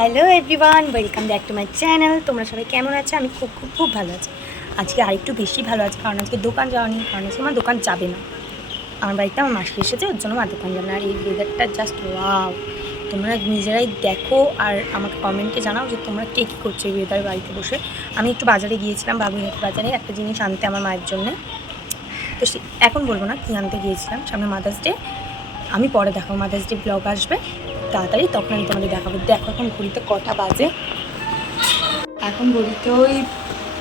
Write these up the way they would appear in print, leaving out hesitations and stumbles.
Hello everyone, welcome back to my channel. তোমরা সবাই কেমন আছো? আমি খুব খুব খুব ভালো আছি। আজকে আরেকটু বেশি ভালো আছে, কারণ আজকে দোকান যাওয়া নেই, কারণ আজকে আমার দোকান যাবে না। আমার বাড়িতে আমার মাসি এসেছে, ওর জন্য আমার দোকান যাবে না। আর এই ওয়েদারটা জাস্ট ওয়াও! তোমরা নিজেরাই দেখো আর আমাকে কমেন্টে জানাও যে তোমরা কে কী করছো এই ওয়েদার বাড়িতে বসে। আমি একটু বাজারে গিয়েছিলাম, বাবুইহাট বাজারে একটা জিনিস আনতে আমার মায়ের জন্যে। তো এখন বলবো না কী আনতে গিয়েছিলাম, সামনে মাদার্স ডে। আমি পরে দেখো, মাদার্স ডে ব্লগ আসবে তাড়াতাড়ি, তখন আমি তোমাদের দেখাবো। দেখো এখন ঘড়িতে কটা বাজে, এখন ঘড়িতে ওই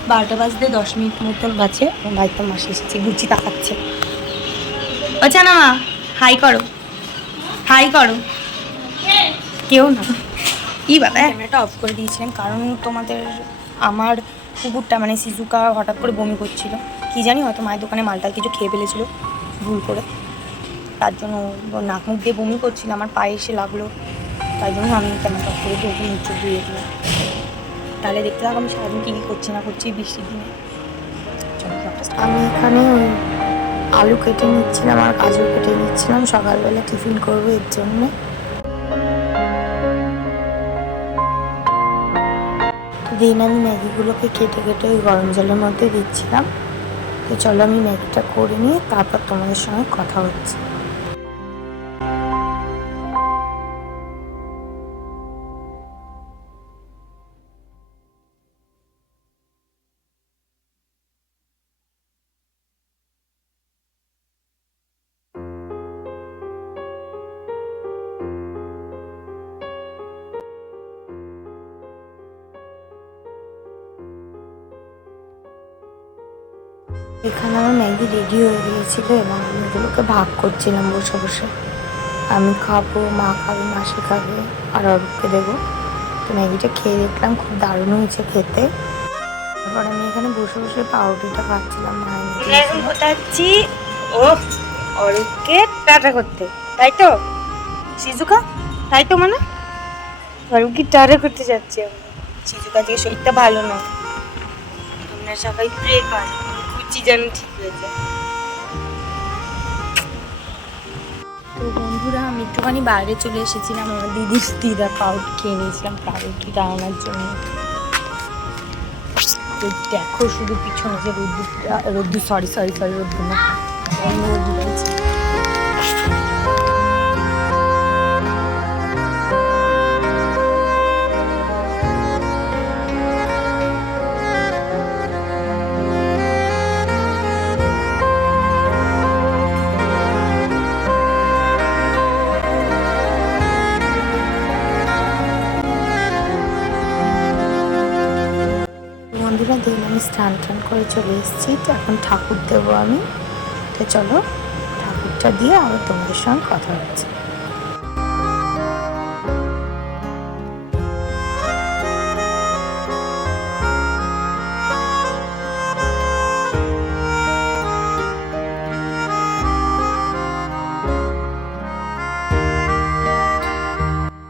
12টা বাজতে 10 মিনিট মতন বাজে। এবং বাড়িতে মাসি এসেছে, গুচি তাকাচ্ছে। আচ্ছা না মা, হাই করো, হাই করো। কেউ না, ই বাবা। ক্যামেরাটা অফ করে দিয়েছিলাম কারণ তোমাদের আমার কুকুরটা মানে সিজুকা হঠাৎ করে বমি করছিল। কি জানি, হয়তো মায়ের দোকানে মালটাল কিছু খেয়ে ফেলেছিল ভুল করে, তার জন্য নাক মুখ দিয়ে বমি করছিল, আমার পায়ে এসে লাগলো। তাই জন্য আমি ক্যামেরাটা অফ করে দিয়ে ওকে নিচে ধুয়ে দিলাম। তাহলে দেখতে থাকো আমি সারাদিন কী কী করছি না করছি বৃষ্টির দিনে। আমি এখানে আলু কেটে নিচ্ছিলাম আর গাজর কেটে নিচ্ছিলাম, সকালবেলা টিফিন করবো এর জন্যে। দিন আমি ম্যাগিগুলোকে কেটে কেটে ওই গরম জলের মধ্যে দিচ্ছিলাম। তো চলো আমি ম্যাগিটা করে নিয়ে তারপর তোমাদের সঙ্গে কথা হচ্ছে। এখানে আমার ম্যাগি রেডি হয়ে গিয়েছিলো এবং আমি এগুলোকে ভাগ করছিলাম বসে বসে। আমি খাবো, মা খাবে, মাসি খাবে, আর অরূপকে দেবো। তো ম্যাগিটা খেয়ে দেখলাম খুব দারুণ হয়েছে খেতে। তারপর আমি এখানে বসে বসে পাউরুটিটা খাচ্ছিলাম। এখন কোথাচ্ছি ও অরূপকে টাটা করতে, তাই তো সিজুকা? তাই তো মানে অরূপকে টাটা করতে যাচ্ছি আমি। সিজুকা আজকে শরীরটা ভালো না, তোমরা সবাই প্রে কর কুচি যেন ঠিক হয়ে যায়। তো বন্ধুরা আমি একটুখানি বাইরে চলে এসেছিলাম, আমার দিদা পাউরুটি খেয়ে নিয়েছিলাম পাউরুটিটা আনার জন্য। তো দেখো শুধু পিছনে যে রোদ্দুর সরি রোদ্দুর না, অন্য রোদ্দুর আছে। বন্ধুরা দিন আমি স্নান টান করে চলে এসেছি, তো এখন ঠাকুর দেবো আমি। তো চলো ঠাকুরটা দিয়ে আবার তোমাদের সঙ্গে কথা হচ্ছে।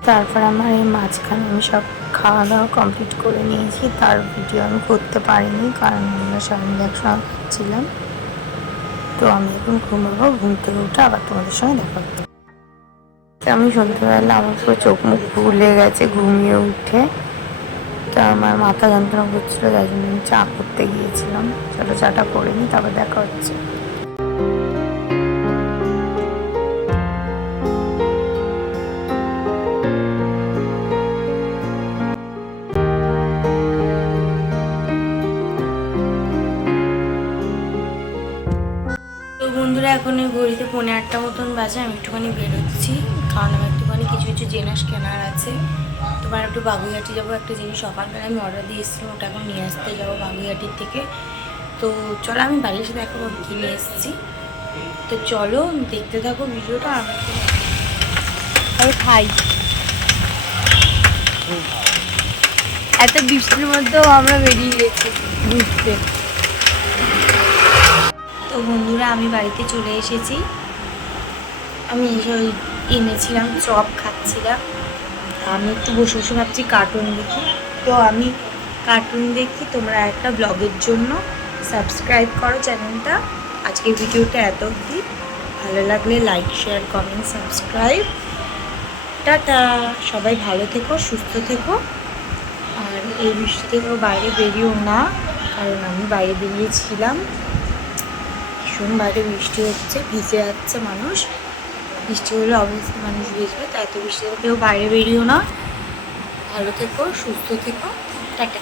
তারপর আমার এই মাঝখানে আমি সব খাওয়া দাওয়া কমপ্লিট করে নিয়েছি, তার ভিডিও আমি করতে পারিনি কারণ আমরা সবাই একসঙ্গে খাচ্ছিলাম। তো আমি এখন ঘুমাবো, ঘুম থেকে উঠে আবার তোমাদের সঙ্গে দেখা করবো। আমি সন্ধ্যাবেলা আমার পুরো চোখ মুখ ফুলে গেছে ঘুমিয়ে উঠে, তো আমার মাথা যন্ত্রণা করছিলো, তাই জন্য আমি চা করতে গিয়েছিলাম। চলো চাটা করে নিই, তারপর দেখা হচ্ছে। তো বন্ধুরা এখন এই ঘড়িতে 8:30 মতন বাজে, আমি একটুখানি বেরোচ্ছি কারণ আমার একটুখানি কিছু কিছু জিনিস কেনার আছে। তোমার একটু বাগুইহাটি যাবো, একটা জিনিস সকালবেলা আমি অর্ডার দিয়ে এসেছিলাম, ওটা এখন নিয়ে আসতে যাবো বাগুইহাটির থেকে। তো চলো আমি বাড়ি এসে দেখাবো আমি কিনে এসেছি। তো চলো দেখতে থাকো ভিডিওটা। আমি খাই, এত বৃষ্টির মধ্যেও আমরা বেরিয়ে গেছি ঘুরতে। তো বন্ধুরা আমি বাড়িতে চলে এসেছি, আমি এনেছিলাম চপ খাচ্ছিলাম। আমি একটু বসে বসে ভাবছি কার্টুন দেখি। তো আমি কার্টুন দেখি, তোমরা একটা ব্লগের জন্য সাবস্ক্রাইব করো চ্যানেলটা। আজকের ভিডিওটা এত অবধি, ভালো লাগলে like share comment subscribe. Tata, সবাই ভালো থেকো, সুস্থ থেকো। আর এই বৃষ্টি থেকেও বাইরে বেরিয়েও না, কারণ আমি বাইরে বেরিয়েছিলাম, ভীষণ বাইরে বৃষ্টি হচ্ছে, ভিজে যাচ্ছে মানুষ। বৃষ্টি হলে অবশ্যই মানুষ ভিজবে, তাই তো বৃষ্টি থেকেও বাইরে বেরিয়েও না। ভালো থেকো, সুস্থ থেকো, টাটা।